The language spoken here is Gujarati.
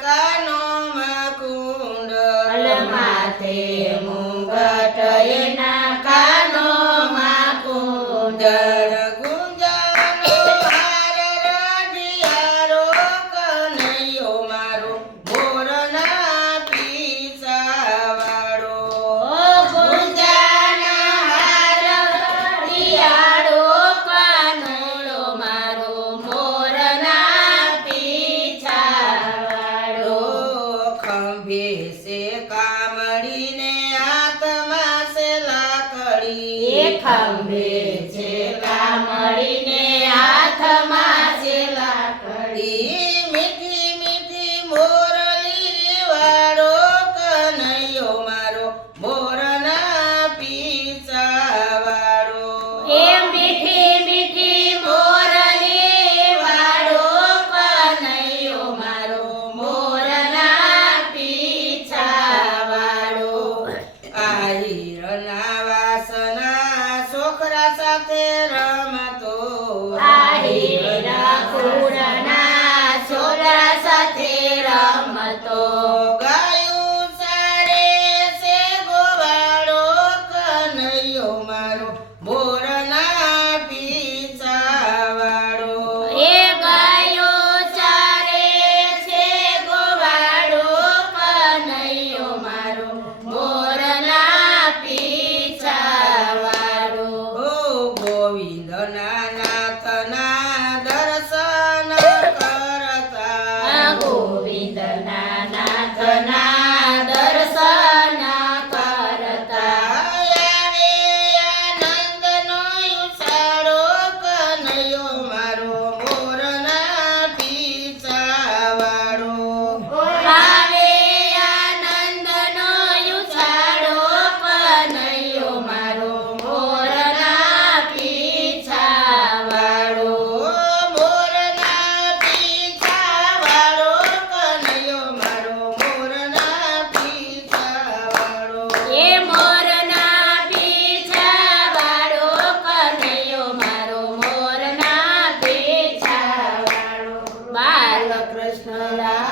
કાનોમાં કુંડળ માથે મુંગટ એના કાનોમાં કુંડળ ગુંજાનો હાર રઢિયાળો કનૈયો મારો મોરના પીછાવાળો ગુંજાના હાર રઢિયાળો કાનુડો મારો મોરના પીછાવાળો ખંભે સે કામડીને હાથમાં સે લાકડી ખંભે